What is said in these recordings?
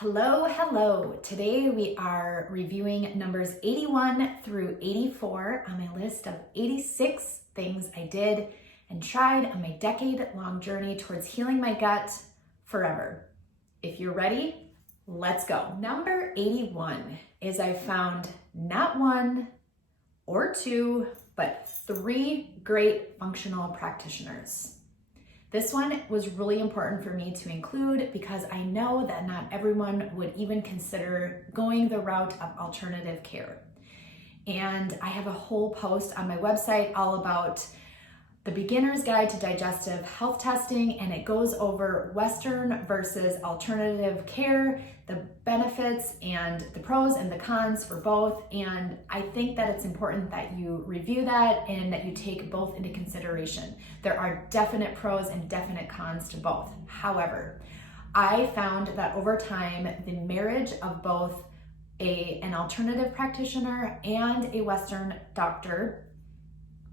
Hello, hello. Today we are reviewing numbers 81 through 84 on my list of 86 things I did and tried on my decade-long journey towards healing my gut forever. If you're ready, let's go. Number 81 is I found not one or two, but three great functional practitioners. This one was really important for me to include because I know that not everyone would even consider going the route of alternative care. And I have a whole post on my website all about the beginner's guide to digestive health testing, and it goes over Western versus alternative care, the benefits and the pros and the cons for both. And I think that it's important that you review that and that you take both into consideration. There are definite pros and definite cons to both. However, I found that over time, the marriage of both an alternative practitioner and a Western doctor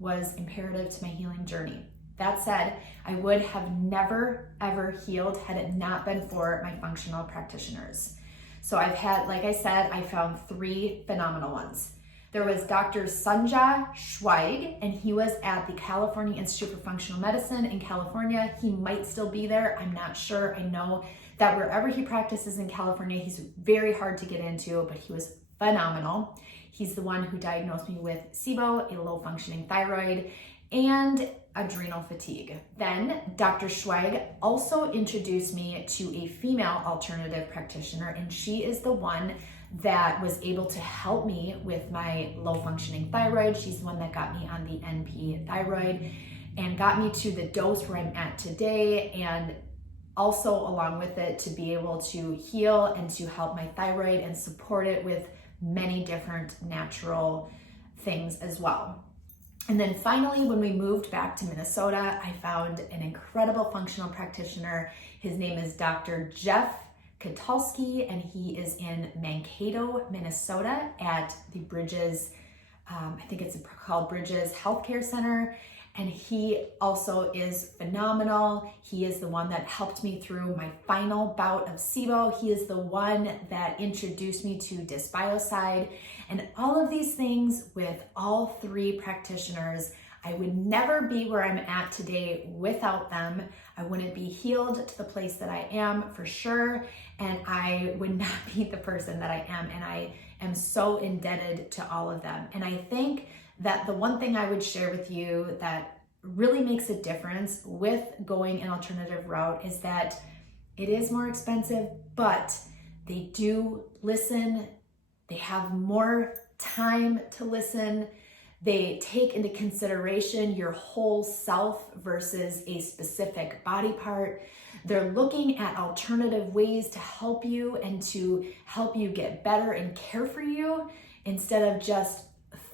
was imperative to my healing journey. That said, I would have never ever healed had it not been for my functional practitioners. So I've had, like I said, I found three phenomenal ones. There was Dr. Sanjay Schweig, and he was at the California Institute for Functional Medicine in California. He might still be there, I'm not sure. I know that wherever he practices in California, he's very hard to get into, but he was phenomenal. He's the one who diagnosed me with SIBO, a low functioning thyroid, and adrenal fatigue. Then Dr. Schweig also introduced me to a female alternative practitioner, and she is the one that was able to help me with my low functioning thyroid. She's the one that got me on the NP thyroid and got me to the dose where I'm at today, and also along with it to be able to heal and to help my thyroid and support it with many different natural things as well. And then finally, when we moved back to Minnesota, I found an incredible functional practitioner. His name is Dr. Jeff Katalski, and he is in Mankato, Minnesota at the Bridges, I think it's called Bridges Healthcare Center. And he also is phenomenal. He is the one that helped me through my final bout of SIBO. He is the one that introduced me to dysbiocide. And all of these things with all three practitioners, I would never be where I'm at today without them. I wouldn't be healed to the place that I am for sure. And I would not be the person that I am. And I am so indebted to all of them. And I think that the one thing I would share with you that really makes a difference with going an alternative route is that it is more expensive, but they do listen. They have more time to listen. They take into consideration your whole self versus a specific body part. They're looking at alternative ways to help you and to help you get better and care for you instead of just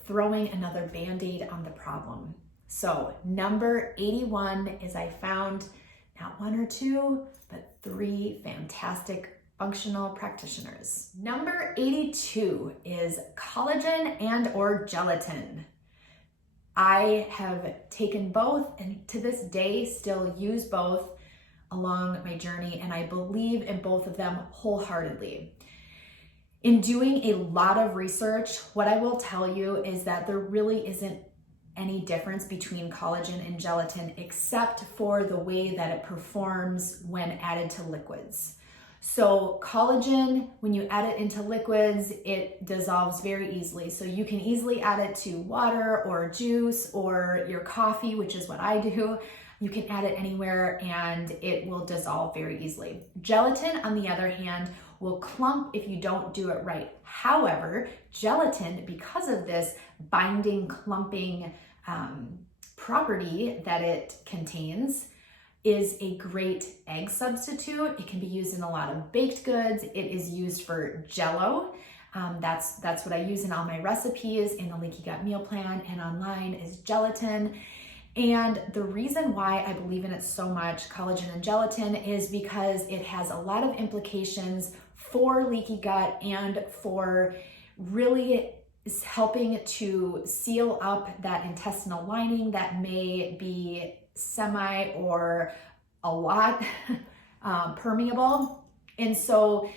throwing another Band-Aid on the problem. So number 81 is I found not one or two, but three fantastic functional practitioners. Number 82 is collagen and or gelatin. I have taken both and to this day still use both along my journey, and I believe in both of them wholeheartedly. In doing a lot of research, what I will tell you is that there really isn't any difference between collagen and gelatin except for the way that it performs when added to liquids. So collagen, when you add it into liquids, it dissolves very easily. So you can easily add it to water or juice or your coffee, which is what I do. You can add it anywhere and it will dissolve very easily. Gelatin, on the other hand, will clump if you don't do it right. However, gelatin, because of this binding, clumping property that it contains, is a great egg substitute. It can be used in a lot of baked goods. It is used for Jell-O. That's what I use in all my recipes in the Leaky Gut meal plan and online is gelatin. And the reason why I believe in it so much, collagen and gelatin, is because it has a lot of implications for leaky gut and for really helping to seal up that intestinal lining that may be semi or a lot permeable. And so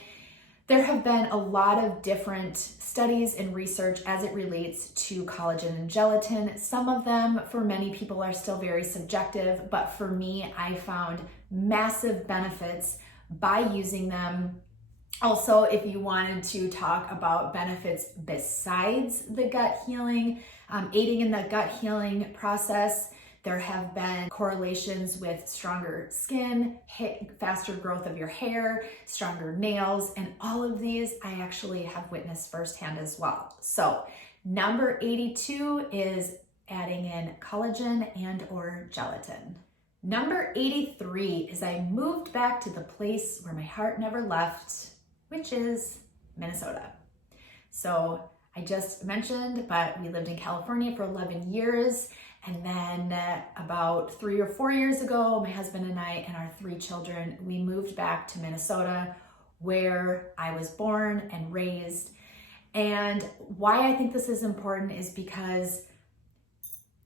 There have been a lot of different studies and research as it relates to collagen and gelatin. Some of them, for many people, are still very subjective, but for me, I found massive benefits by using them. Also, if you wanted to talk about benefits besides the gut healing, aiding in the gut healing process, there have been correlations with stronger skin, faster growth of your hair, stronger nails, and all of these I actually have witnessed firsthand as well. So number 82 is adding in collagen and or gelatin. Number 83 is I moved back to the place where my heart never left, which is Minnesota. So I just mentioned, but we lived in California for 11 years. And then about 3 or 4 years ago, my husband and I and our 3 children, we moved back to Minnesota, where I was born and raised. And why I think this is important is because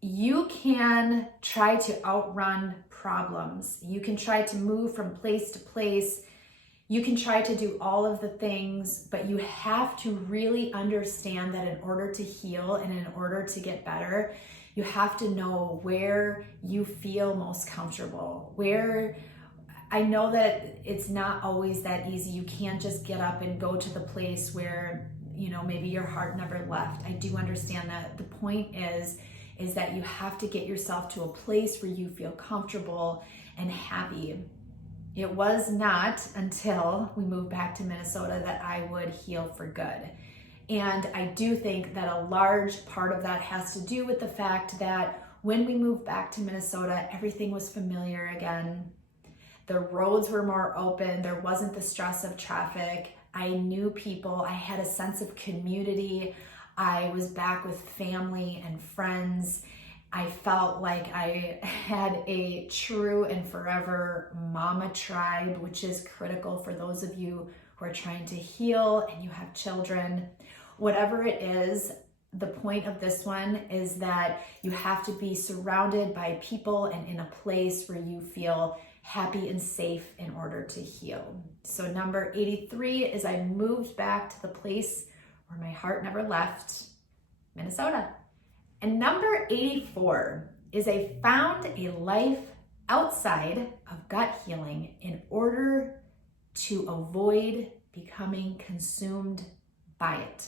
you can try to outrun problems. You can try to move from place to place. You can try to do all of the things, but you have to really understand that in order to heal and in order to get better, you have to know where you feel most comfortable. Where I know that it's not always that easy. You can't just get up and go to the place where, maybe your heart never left. I do understand that. The point is that you have to get yourself to a place where you feel comfortable and happy. It was not until we moved back to Minnesota that I would heal for good. And I do think that a large part of that has to do with the fact that when we moved back to Minnesota, everything was familiar again. The roads were more open. There wasn't the stress of traffic. I knew people. I had a sense of community. I was back with family and friends. I felt like I had a true and forever mama tribe, which is critical for those of you who are trying to heal and you have children. Whatever it is, the point of this one is that you have to be surrounded by people and in a place where you feel happy and safe in order to heal. So number 83 is I moved back to the place where my heart never left, Minnesota. And number 84 is I found a life outside of gut healing in order to avoid becoming consumed by it.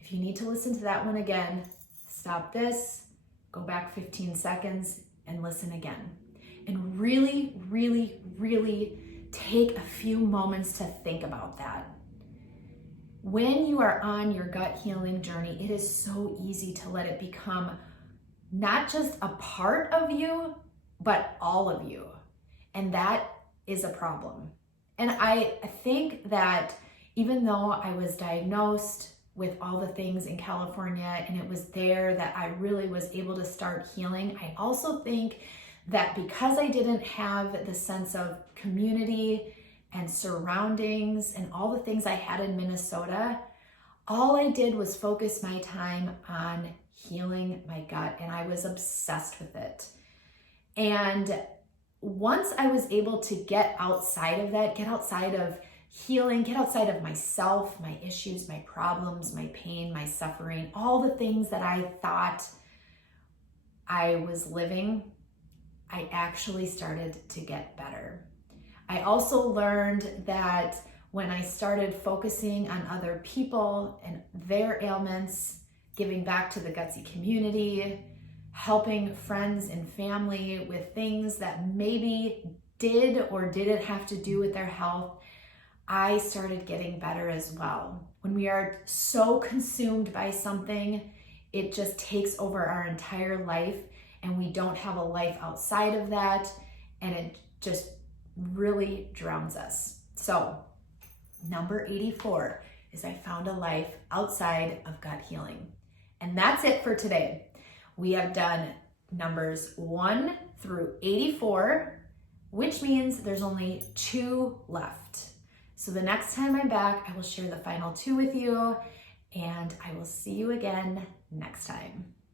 If you need to listen to that one again, stop this, go back 15 seconds and listen again. And really, really, really take a few moments to think about that. When you are on your gut healing journey, it is so easy to let it become not just a part of you, but all of you. And that is a problem. And I think that even though I was diagnosed with all the things in California and it was there that I really was able to start healing, I also think that because I didn't have the sense of community and surroundings and all the things I had in Minnesota, all I did was focus my time on healing my gut, and I was obsessed with it. And once I was able to get outside of that, get outside of healing, get outside of myself, my issues, my problems, my pain, my suffering, all the things that I thought I was living, I actually started to get better. I also learned that when I started focusing on other people and their ailments, giving back to the Gutsy community, helping friends and family with things that maybe did or didn't have to do with their health, I started getting better as well. When we are so consumed by something, it just takes over our entire life and we don't have a life outside of that, and it just really drowns us. So number 84 is I found a life outside of gut healing. And that's it for today. We have done numbers 1 through 84, which means there's only 2 left. So the next time I'm back, I will share the final 2 with you, and I will see you again next time.